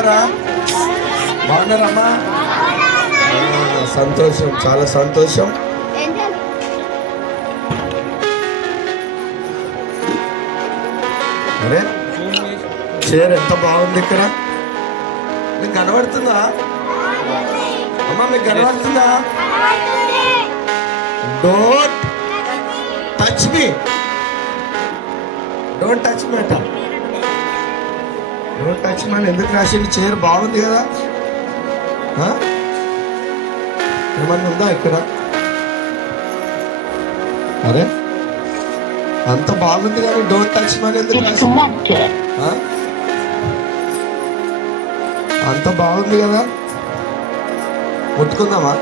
బాగున్నారా? బాగున్నారమ్మా? సంతోషం, చాలా సంతోషం. అరే చైర్ ఎంత బాగుంది ఇక్కడ. మీకు కనబడుతుందా అమ్మా? మీకు కనబడుతుందా? Don't touch me, don't touch me అట. డోంట్ టచ్ మీ అని ఎందుకు రాసింది? చైర్ బాగుంది కదా. ఏమన్నా ఉందా ఇక్కడ? అరే అంత బాగుంది కానీ డోంట్ టచ్ మీ అని ఎందుకు రాసింది? అంత బాగుంది కదా, ముట్టుకుందామా?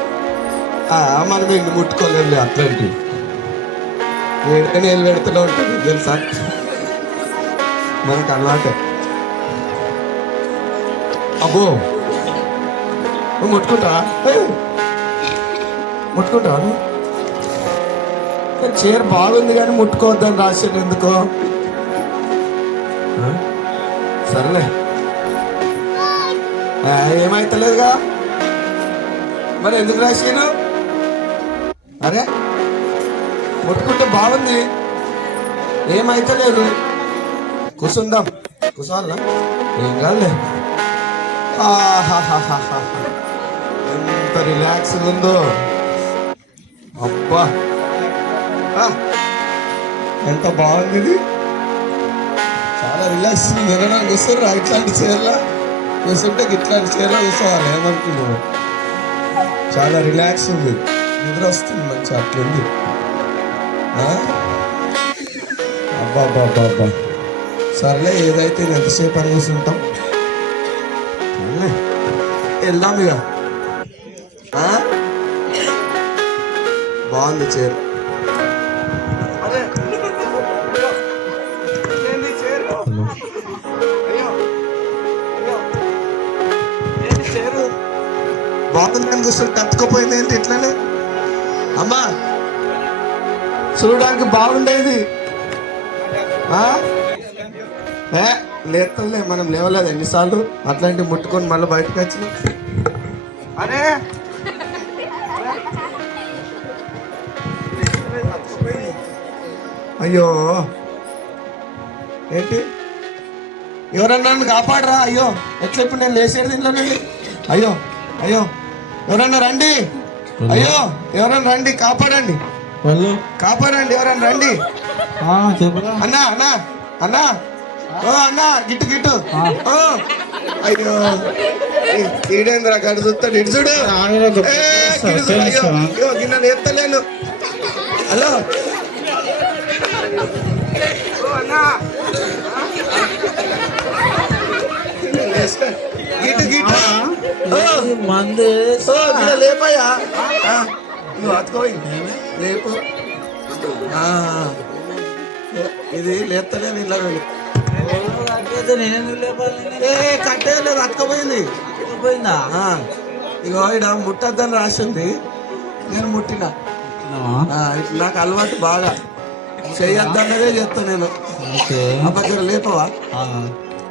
మనం ఇంక ముట్టుకోలేదు అట్లాంటి ఏడుకని వెళ్ళి పెడుతూనే ఉంటుంది తెలుసా, మనకు అలవాటే. అబ్బో నువ్వు ముట్టుకుంటావా? ముట్టుకుంటావా? చైర్ బాగుంది కానీ ముట్టుకోవద్దని రాశాను ఎందుకో. సరేలే, ఏమైతలేదుగా మరి ఎందుకు రాశాను? అరే ముట్టుకుంటే బాగుంది, ఏమైతలేదు. కూర్చుందాం, కూర్చోవాలా? ఏం కాదులే. ఎంత రిలాక్స్ ఉందో అబ్బా, ఎంత బాగుంది ఇది. చాలా రిలాక్స్. ఎవరైనా కూర్చోరా ఇట్లాంటి చీరలా? కూర్చుంటే ఇట్లాంటి చీరలో కూర్చోవాలి. ఏమనుకున్నావు? చాలా రిలాక్స్ ఉంది, నిద్ర వస్తుంది మంచి అట్లుంది. అబ్బా అబ్బా అబ్బా అబ్బా. సర్లే ఏదైతే ఎంతసేపు అని కూర్చుంటాం. వెళ్దాం ఇక. బాగుంది చీర. బాగుంది కానీ కూర్చొని కత్తుకుపోయింది ఏంటి ఇట్లానే? అమ్మా చూడడానికి బాగుండేది. లేతలే, మనం లేవలేదు ఎన్నిసార్లు అట్లాంటివి ముట్టుకొని మళ్ళీ బయటకు వచ్చిన. అరే అయ్యో ఏంటి, ఎవరన్నా నన్ను కాపాడరా? అయ్యో ఎట్లా ఇప్పుడు నేను లేచేది ఇంట్లో నుండి. అయ్యో అయ్యో ఎవరన్నా రండి, అయ్యో ఎవరన్నా రండి, కాపాడండి, కాపాడండి, ఎవరన్నా రండి. అన్నా అన్నా అన్నా, ఓ అన్నా గిట్టు గిట్టు. అయ్యో ఈడేంద్ర గడు చూస్తాడు, ఇటు చూడు. అయ్యో గిన్నె ఎత్తలేను. హలో గిట్టు గిట్టు లేపయ్యా, నువ్వు అతుకోయింది లేపు. ఇది లేస్తలేదు ఇలా కట్టేయలేదు, అతుకపోయింది. పోయిందా? ఇగో ఇక్కడ ముట్టద్దని రాసింది, నేను ముట్టినా. నాకు అలవాటు బాగా, చెయ్యొద్దన్నదే చేస్తా నేను. అబ్బా జర లేపవా?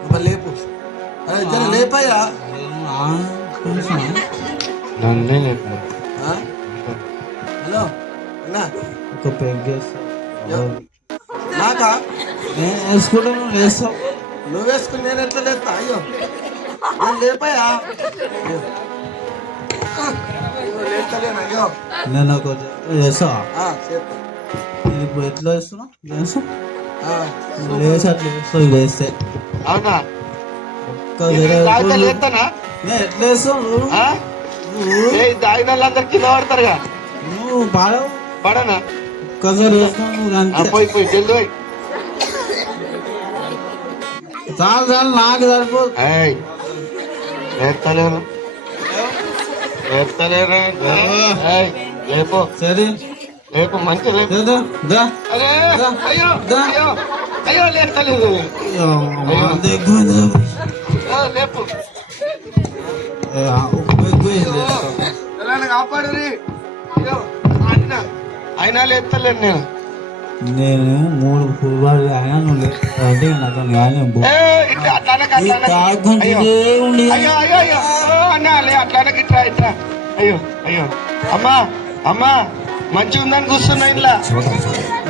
అబ్బా లేపు, జర లేపయ్యా. హలో అన్నా, ఒక పెగ్ నాకా? వేసుకుంటా, నువ్వు వేస్తావు. నువ్వు వేసుకుని నేను ఎట్లా లేస్తా? అయ్యో నేను లేపాయా? లేస్తలేను. అయ్యో నేను చేస్తావా? ఇప్పుడు ఎట్లా వేస్తున్నావు? లేచి అట్లా వేస్తావు. వేస్తే అవునా? ఎట్లా వేస్తావు నువ్వు? తాగిన వాళ్ళందరూ కింద పడతారుగా. నువ్వు పడవు. పడనా? ఒక్కసారి వేస్తావు. పోయి పోయి జల్ది పోయి. చాలు చాలు, నాకు సరిపోదు. లేస్తలేను, లేస్తలేను. లేపు, సరే లేపు, మంచి లేపు. అయ్యో అయ్యో అయ్యో లేస్తలేదు. లేపు, కాపాడు. అయినా లేస్తలేను నేను. నేను 3 ఫుట్బాల్ అయినా నువ్వు లేకపోతే నాతో అట్లానే అయ్యో అయ్యో అయ్యో అయ్యో అన్నా లే అట్లానే ఇట్రా ఇట్రా అయ్యో అయ్యో అమ్మా అమ్మా మంచి ఉందని కూర్చున్నా ఇలా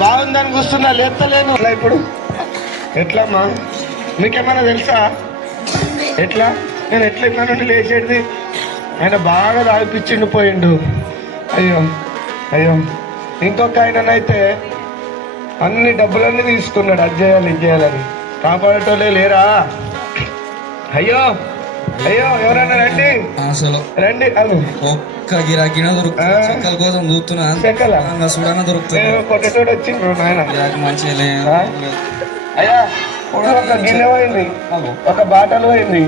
బాగుందని కూర్చున్నా లేస్తలేను అలా ఇప్పుడు ఎట్లమ్మా మీకేమైనా తెలుసా ఎట్లా నేను ఎట్లా ఇక్కడ నుండి లేచేది ఆయన బాగా తాగిపించిండు పోయిండు అయ్యో అయ్యో ఇంకొక ఆయననైతే అన్ని డబ్బులన్నీ తీసుకున్నాడు అది చేయాలి ఇది చేయాలని కాపాడేటోళ్ళే లేరా అయ్యో అయ్యో ఎవరైనా రండి అసలు రండి అది ఒక్క గిరాకీనా దొరుకుతుంది చెక్కల కోసం చూస్తున్నా చెక్కలా చూడన్నా దొరుకుతుంది కొట్టేటోడు వచ్చిండ్రు నాయన గిరాకీ మంచిగా అయ్యా ఒక గిన్నె పోయింది ఒక బాటలు పోయింది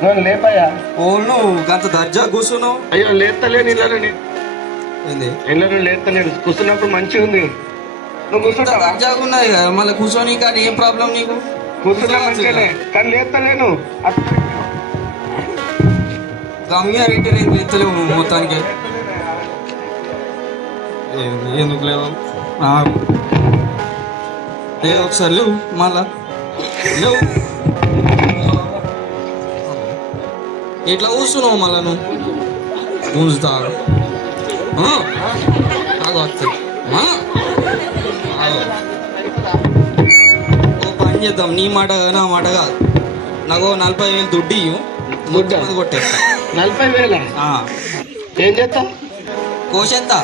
నువ్వు లేపాయా ఓళ్ళు గంత దర్జా కూర్చున్నావు అయ్యో లేస్తలేను ఇళ్ళని ఇళ్ళను లేస్తలేను కూర్చున్నప్పుడు మంచిగా ఉంది నువ్వు కూర్చుంటా దర్జాగా ఉన్నది కదా మళ్ళీ కూర్చొని కానీ ఏం ప్రాబ్లం నీకు కూర్చున్నా మంచిగానే కానీ లేస్తలేను గమ్య రేటు నేను ఎత్తలేవు నువ్వు మొత్తానికి ఎందుకు లేవు లేదు ఒకసారి లేవు మళ్ళా లేవు ఇట్లా కూర్చున్నావు మళ్ళా నువ్వు గుంజుతావు వస్తుంది ఓ పని చేద్దాం నీ మాట నా మాట కాదు నాకు 40,000 దుడ్డు దుడ్డు కొట్టేస్తా 40,000 ఏం చేస్తా కోసేస్తా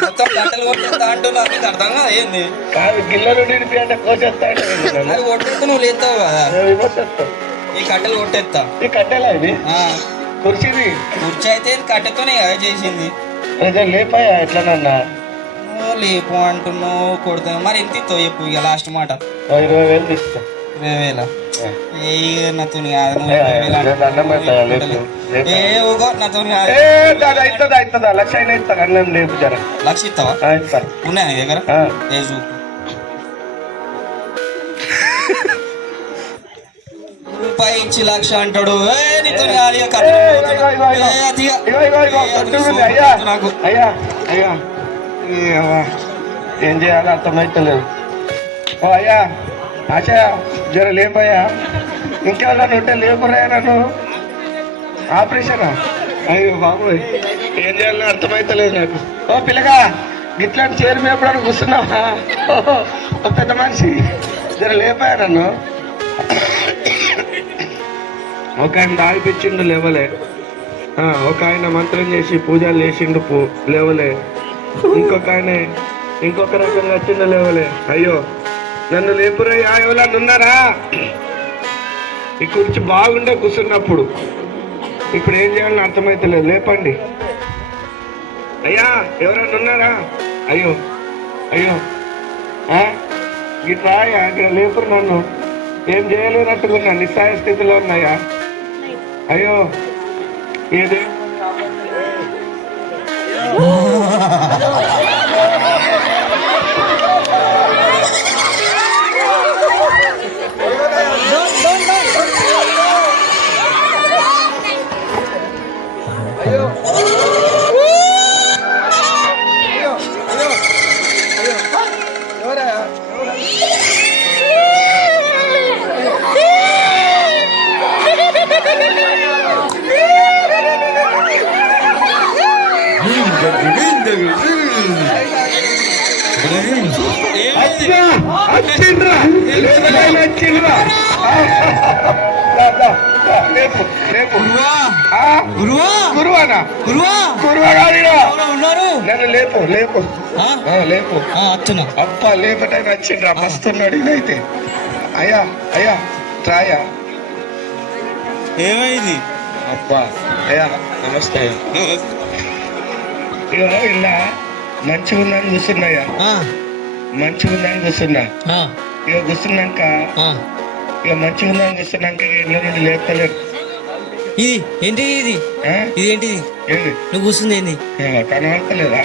మొత్తం గంటలు కొట్టేస్తా అంటున్నా నీకు అర్థం కాదు ఏంది గిల్లలు నిడిపి అంటే కోసేస్తా అది కొట్టేస్తే నువ్వు లేస్తావు కదా ఈ కట్టెలు కొట్టేస్తా ఈ కట్టెలా ఇది కుర్చీది కుర్చీ అయితే కట్టెతోనే కదా చేసింది లేపాయా ఎట్లనన్నా నువ్వు లేపు అంటున్నావు కొడుతున్నావు మరి ఎంత ఇస్తావు చెప్పు ఇక లాస్ట్ మాట 20,000 తీస్తా 20,000 నాతో కాదు నాతో అవుతుందా లక్ష అయినా ఇస్తా అన్నం లేపు జర లక్ష ఇస్తావా ఇస్తా ఉన్నాయా నీ దగ్గర ఏ చూపు రూపాయి ఇచ్చి లక్ష అంటాడు నీతో నాకు అయ్యా అయ్యా ఏం చేయాలో అర్థమైతలేదు ఓ అయ్యా ఆశ జర లేపయ్యా ఇంకెవరన్నా ఉంటే లేపురాయా నన్ను ఆపరేషనా అయ్యో బాబోయ్ ఏం చేయాలో అర్థమైతలేదు నాకు ఓ పిల్లగా గిట్లాంటి చైర్ మీద ఎప్పుడన్నా కూర్చున్నావా ఓ పెద్ద మనిషి జర లేపాయా నన్ను ఒక ఆయన దాగిపించిండు లేవలే ఒక ఆయన మంత్రం చేసి పూజలు చేసిండు లేవలే ఇంకొక రకంగా వచ్చిండు లేవలే అయ్యో నన్ను లేపురయ్యా ఎవరన్నా ఉన్నారా ఈ కుర్చీ బాగుండే కూర్చున్నప్పుడు ఇప్పుడు ఏం చేయాలని అర్థమైతలేదు లేపండి అయ్యా ఎవరన్నా ఉన్నారా అయ్యో అయ్యో గిట్రాయా ఇక్కడ లేపురు నన్ను ఏం చేయలేనట్టుకున్నా నిస్సాయ స్థితిలో ఉన్నాయా అయ్యో ఏది లేపు లేపు లేపు అబ్బా లేపటైనా వచ్చిండ్రా వస్తున్నాడు ఇదైతే అయ్యా అయ్యా రాయా ఏమైంది అబ్బా అయ్యా నమస్తే ఇగో ఇలా మంచిగా ఉందని కూర్చున్నాయా మంచిగా ఉందని కూర్చున్నా ఇక కూర్చున్నాక ఇక మంచిగా ఉందని కూర్చున్నాక ఇళ్ళ నుండి లేపలేదు ఇది ఏంటి ఇది ఇది ఏంటిది ఏంది నువ్వు కూర్చుంది ఏంది కనబడతలేదా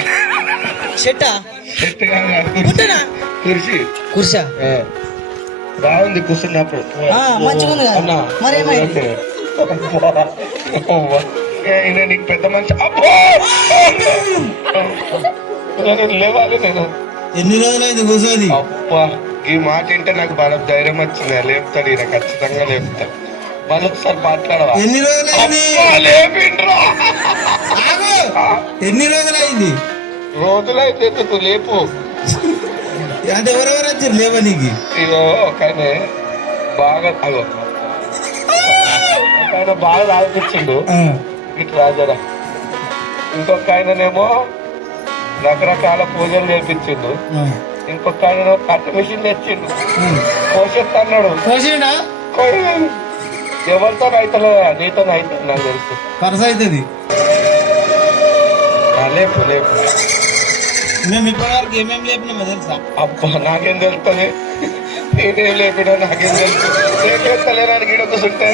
చెట్టా చెట్టు కుర్చీ కుర్చా బాగుంది కూర్చున్నప్పుడు నీకు పెద్ద మనిషి లేవాలి నేను ఎన్ని రోజులైంది కూర్చొని? అబ్బా ఈ మాట వింటే నాకు బాగా ధైర్యం వచ్చింది. లేపుతాడు ఈయన, ఖచ్చితంగా లేపుతాడు. మళ్ళీ ఒకసారి మాట్లాడవా? ఎన్ని రోజులైంది? లేపిండ్రా. ఆగు. ఎన్ని రోజులైంది? రోజులైతే నువ్వు లేపు. అంటే ఎవరెవరు వచ్చారు లేవా నీకు? ఇగో కానీ బాగా అగో ఒక ఆయన బాగా రాయిపించిండు ఇటు రాజరా. ఇంకొక ఆయననేమో రకరకాల పూజలు నేర్పించిండు. ఇంకొక ఆయన కట్ట మిషన్ తెచ్చిండు, కోసేస్తున్నాడు. కోసిండా? ఎవరితో రైతులు నీతో అవుతుంది నాకు తెలుసు. ఖర్చు అవుతుంది. లేపు లేపు. మేము ఇప్పటివరకు ఏమేమి లేపినామో తెలుసా? అబ్బా నాకేం తెలుస్తుంది, నేనేం లేపినా నాకేం తెలుసు. నేను లేపుతలేరాని గీడ కూర్చుంటే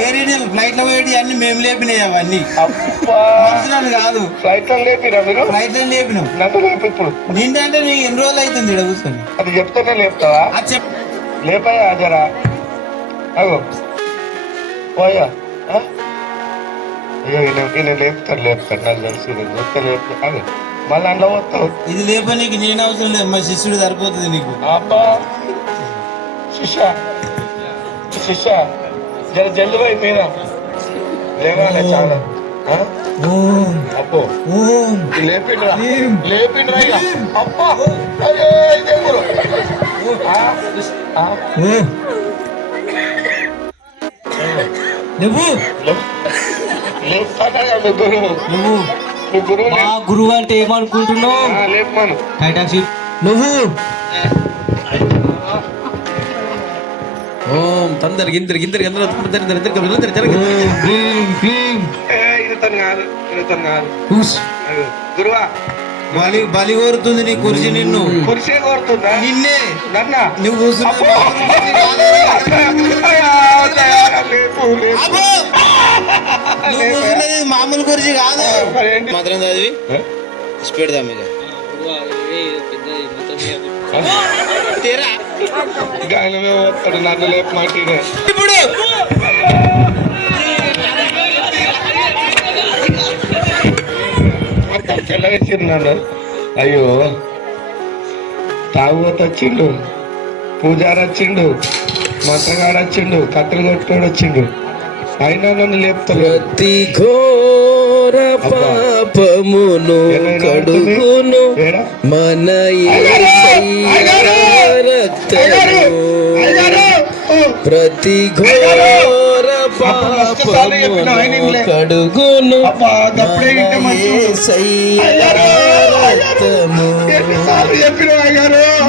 ఫ్లైట్ లో పోయేటి అన్ని మేము లేపినాయి అవన్నీ. అబ్బా మనుషులను కాదు, ఫ్లైట్ లో లేపినా మీరు? ఫ్లైట్ లో లేపినాం. నన్ను లేపు ఇప్పుడు. నిండంటే నీకు ఎన్ని రోజులు అవుతుంది ఇక్కడ కూర్చొని? అది చెప్తేనే లేపుతావా? అది చెప్పు. లేపాయా జరా అగో పోయా. అయ్యో ఈయన లేపుతాడు నాకు తెలుసు. లేపుతా లేపుతా అదే మళ్ళీ అందులో పోతావు. ఇది లేప నీకు నేను అవసరం లేదు, మా శిష్యుడు సరిపోతుంది నీకు. అబ్బా శిష్య శిష్య జర జల్ది పోయి మీద లేవాలి చాలా. అబ్బో లేపిండ్రా లేపిండ్రా ఇక. అబ్బా అయ్యో ఇదే గురు. నువ్వు లేపుతాడా గురువు? నువ్వు గురువు మా గురువు అంటే ఏమనుకుంటున్నావు? లేపమాను. టైటాక్సీ నువ్వు ఓం తందరి గిందరి గిందరి గిందరి ఇది తను కాదు, ఇది తను కాదు. గురువా బలి కోరుతుంది నీ కుర్చీ, నిన్ను కురిసే కోరుతుందా? నిన్నే నన్నా నువ్వు కూర్చున్న మామూలు కుర్చీ కాదు. మాత్రం చదివి స్పీడ్ దా మీద గాయనమే పోతాడు నన్ను లేపు మాటినే. ఇప్పుడు తెల్లగచ్చిండు నన్ను. అయ్యో తాగుబోతు వచ్చిండు, పూజారి వచ్చిండు, మంత్రగాడు వచ్చిండు, కట్టెలు కొట్టుకోడు వచ్చిండు, అయినా నన్ను లేపుతాడు. ప్రతి ఘోర పాపమును కడుగును మన ప్రతి ఘోర పాపమును కడుగును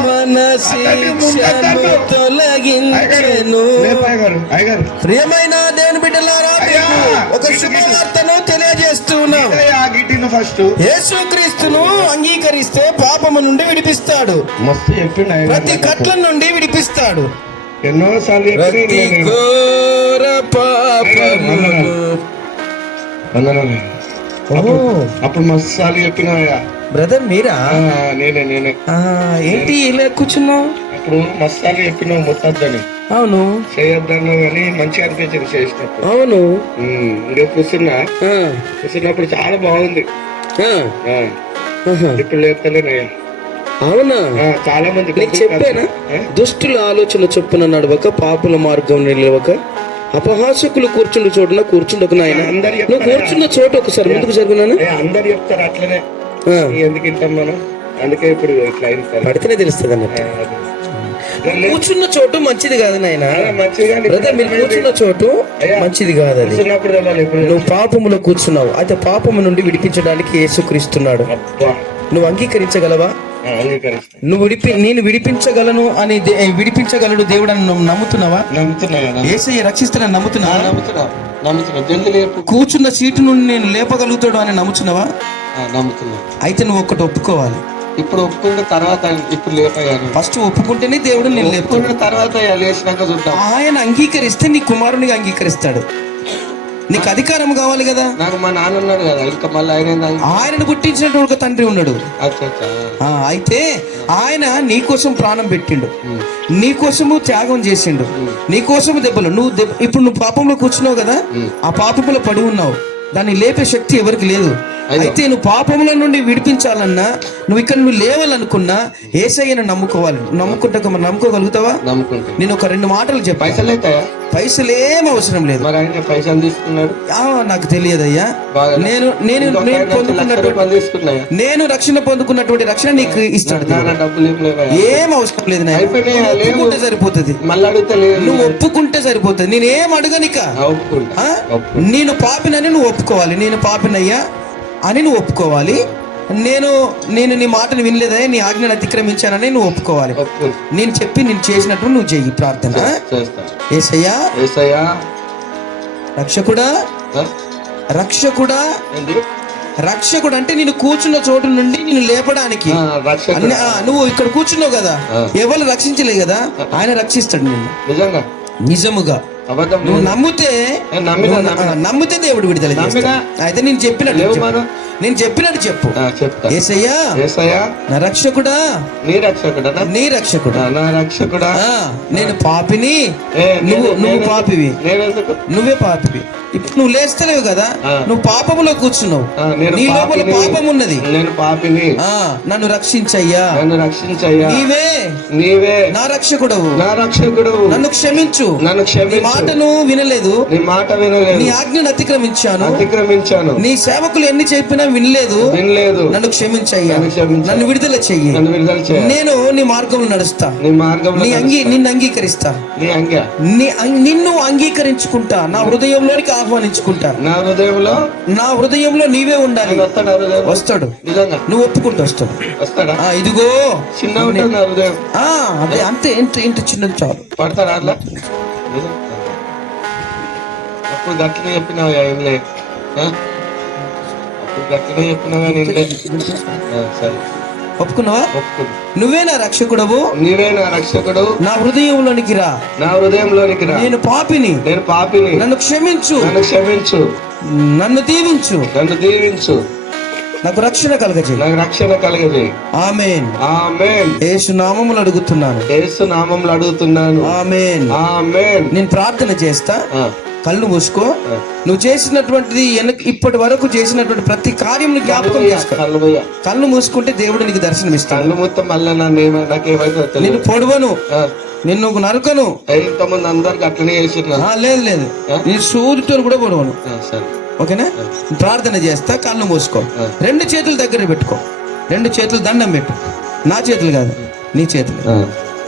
మన శిక్షను తొలగించెను. ప్రియమైన దేవుని బిడ్డలారా, ఒక శుభవార్తను తెలియజేస్తున్నాం. యేసుక్రీస్తును అంగీకరిస్తే పాపము నుండి విడిపిస్తాడు, మస్తు చెప్పిండు. ప్రతి కట్ల నుండి విడిపిస్తాడు. ఎన్నోసార్లు ప్రతి ఘోర పాపమును. అప్పుడు మస్తు సార్లు చెప్పినాయా బ్రదర్ మీరా? నేనే ఏంటి ఇలా కూర్చున్నావు? అప్పుడు మస్తు సార్లు చెప్పినావు మొత్తని. అవును చేయొద్దన్నావు కానీ మంచిగా అనిపించింది చేసినప్పుడు. అవును ఇంకా కూర్చున్నప్పుడు చాలా బాగుంది. ఇప్పుడు లేపుతలేనయ్యా. అవునా? చాలా మంది నీకు చెప్పానా, దుష్టుల ఆలోచన చొప్పున నడవక, పాపుల మార్గం నిలవక, అపహాసకులు కూర్చుండు చోటున కూర్చుండకు నాయన. నువ్వు కూర్చున్న చోటు ఒకసారి ముందుకు జరుగునా? అందరు చెప్తారు అట్లనే, ఎందుకు వింటాం మనం? అందుకే ఇప్పుడు ఇట్లా పడితేనే తెలుస్తుంది అన్నట్టు. కూర్చున్న చోటు మంచిది కాదు నాయన. మీరు కూర్చున్న చోటు మంచిది కాదు. అది నువ్వు పాపములో కూర్చున్నావు. అయితే పాపము నుండి విడిపించడానికి యేసుక్రీస్తున్నాడు. నువ్వు అంగీకరించగలవా? నేను విడిపించగలను అని విడిపించగలడు దేవుడు అని నువ్వు నమ్ముతున్నావా? యేసయ్య రక్షిస్తానని నమ్ముతున్నావా? కూర్చున్న సీటు నుండి నేను లేపగలుగుతాడు అని నమ్ముతున్నావా? అయితే నువ్వు ఒక్కటి ఒప్పుకోవాలి. ఇప్పుడు ఒప్పుకున్న తర్వాత ఇప్పుడు లేపయ్యాను. ఫస్ట్ ఒప్పుకుంటేనే దేవుడు నేను లేపుకున్న తర్వాత లేచినాక చూద్దాం. ఆయన అంగీకరిస్తే నీ కుమారునిగా అంగీకరిస్తాడు. నీకు అధికారం కావాలి కదా. నాకు మా నాన్న ఉన్నాడు కదా, ఇంకా మళ్ళీ ఆయనను పుట్టించినటువంటి ఒక తండ్రి ఉన్నాడు. అయితే ఆయన నీ కోసం ప్రాణం పెట్టిండు, నీ కోసము త్యాగం చేసిండు, నీ కోసము దెబ్బలు. ఇప్పుడు నువ్వు పాపంలో కూర్చున్నావు కదా, ఆ పాపంలో పడి ఉన్నావు. దాన్ని లేపే శక్తి ఎవరికి లేదు. అయితే నువ్వు పాపముల నుండి విడిపించాలన్నా, నువ్వు లేవాలనుకున్నా యేసయ్యను నమ్ముకోవాలి. నమ్ముకోగలుగుతావా? నేను ఒక 2 మాటలు చెప్పి పైసలు ఏం అవసరం లేదు. పైసలు తీసుకున్నాడు నాకు తెలియదయ్యా. నేను రక్షణ పొందుకున్నటువంటి రక్షణ నీకు ఇస్తాడు. ఏం అవసరం లేదు. ఒప్పుకుంటే సరిపోతుంది. నువ్వు ఒప్పుకుంటే సరిపోతుంది. నేనేం అడగనిక. నేను పాపినని నువ్వు ఒప్పుకోవాలి. నేను పాపినయ్యా అని నువ్వు ఒప్పుకోవాలి. నేను నీ మాటను వినలేదయ్యా, నీ ఆజ్ఞను అతిక్రమించానని నువ్వు ఒప్పుకోవాలి. నేను చేసినట్టు నువ్వు చెయ్యి ప్రార్థన. యేసయ్యా రక్షకుడా, రక్షకుడు అంటే నేను కూర్చున్న చోటు నుండి నేను లేపడానికి. నువ్వు ఇక్కడ కూర్చున్నావు కదా, ఎవరు రక్షించలే కదా, ఆయన రక్షిస్తాడు నిన్ను. నిజముగా నువ్వు నమ్మితే దేవుడు విడుదల చేస్తాడు. అయితే నేను చెప్పినట్టు చెప్పు. యేసయ్యా నా రక్షకుడా, నీ రక్షకుడా, నేను పాపిని, నువ్వు పాపివి, నువ్వే పాపివి. ఇప్పుడు నువ్వు లేస్తలేవు కదా, నువ్వు పాపములో కూర్చున్నావు. నీ లోపల పాపం ఉన్నది. నేను పాపిని, నన్ను రక్షించయ్యా, నీవే నా రక్షకుడవు, నన్ను క్షమించు. నీ మాటను వినలేదు, నీ ఆజ్ఞను అతిక్రమించాను. నీ సేవకులు ఎన్ని చెప్పినా వినలేదు. నన్ను క్షమించయ్యా, నన్ను విడుదల చెయ్యి. నేను నీ మార్గంలో నడుస్తా, నిన్ను అంగీకరిస్తా, నిన్ను అంగీకరించుకుంటా, నా హృదయంలోనికి ఆహ్వానించుకుంటా. నా హృదయంలో నీవే ఉండాలి. వస్తాడు, నువ్వు ఒప్పుకుంటూ వస్తాడు. ఇదిగో అదే అంతే, ఇంత చిన్నది చాలు. పడతారా అట్లా? అప్పుడు గట్టినే చెప్పినావు ఇంట్లో, అప్పుడు గట్టినే చెప్పినావా ఇంట్లో? సరే, ఒప్పుకున్నావా? నువ్వే నా రక్షకుడవు, నీవే నా రక్షకుడు. నా హృదయంలోనికి రా, నేను పాపిని, నన్ను క్షమించు, నన్ను దీవించు, నాకు రక్షణ కలగజేయి. ఆమేన్. యేసు నామములో అడుగుతున్నాను. ఆమేన్. నేను ప్రార్థన చేస్తా, కళ్ళు మూసుకో. నువ్వు చేసినటువంటిది ఇప్పటి వరకు చేసినటువంటి ప్రతి కార్యం జ్ఞాపకం చేసుకో. కళ్ళు మూసుకుంటే దేవుడు నీకు దర్శనం ఇస్తాడు. నేను పొడవను, నిన్ను నరకను. అందరికి అట్లనే చేసిన లేదు, నేను సూదుతో కూడా పొడవను. ఓకేనా? ప్రార్థన చేస్తా, కళ్ళు మూసుకో, 2 చేతులు దగ్గర పెట్టుకో, 2 చేతులు దండం పెట్టు. నా చేతులు కాదు, నీ చేతులు.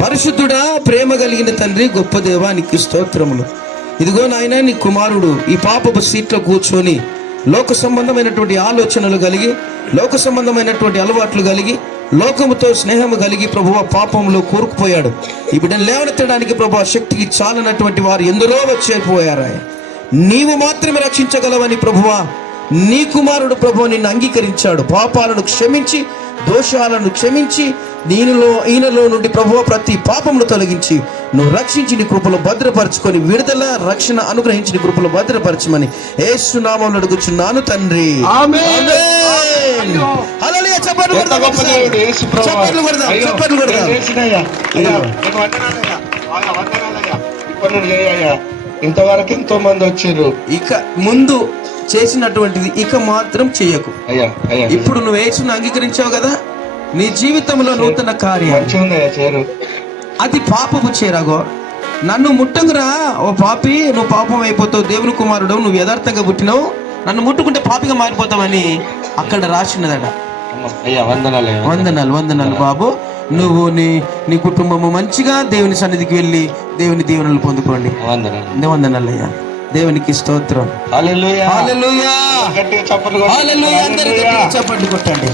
పరిశుద్ధుడా, ప్రేమ కలిగిన తండ్రి, గొప్ప దేవా, నీకు స్తోత్రములు. ఇదిగో నాయన, నీ కుమారుడు ఈ పాపపు సీట్లో కూర్చొని లోక సంబంధమైనటువంటి ఆలోచనలు కలిగి, లోక సంబంధమైనటువంటి అలవాట్లు కలిగి, లోకముతో స్నేహము కలిగి ప్రభువా పాపంలో కూరుకుపోయాడు. ఈ బిడ్డను లేవనెత్తడానికి ప్రభువా శక్తికి చాలనటువంటి వారు ఎందరో వచ్చేపోయారా. నీవు మాత్రమే రక్షించగలవని ప్రభువా, నీ కుమారుడు ప్రభువా నిన్ను అంగీకరించాడు. పాపాలను క్షమించి, దోషాలను క్షమించి, ఈయనలో నుండి ప్రభువా ప్రతి పాపమును తొలగించి నువ్వు రక్షించి నీ కృపలో భద్రపరచుకొని విడుదల రక్షణ అనుగ్రహించి నీ కృపలో భద్రపరచమని యేసు నామములో అడుగుచున్నాను తండ్రి. ఆమేన్. హల్లెలూయా. చప్పట్లు కొడదాం. ఇంతవరకు ఎంతో మంది వచ్చారు. ఇక ముందు చేసినటువంటిది ఇక మాత్రం చెయ్యకు. ఇప్పుడు నువ్వు యేసును అంగీకరించావు కదా, నీ జీవితంలో నూతన కార్యం. అది పాపపు చేరగో. నన్ను ముట్టకురా ఓ పాపి, నువ్వు పాపం అయిపోతావు, దేవుని కుమారుడు, నువ్వు యథార్థంగా పుట్టినావు, నన్ను ముట్టుకుంటే పాపిగా మారిపోతావని అక్కడ రాసినదట. వందనాలు బాబు. నువ్వు నీ కుటుంబము మంచిగా దేవుని సన్నిధికి వెళ్ళి దేవుని దీవెనలు పొందుకోండి. వందనాలయ్యా. దేవునికి స్తోత్రం. హల్లెలూయా. అందరికీ చప్పట్లు కొట్టండి.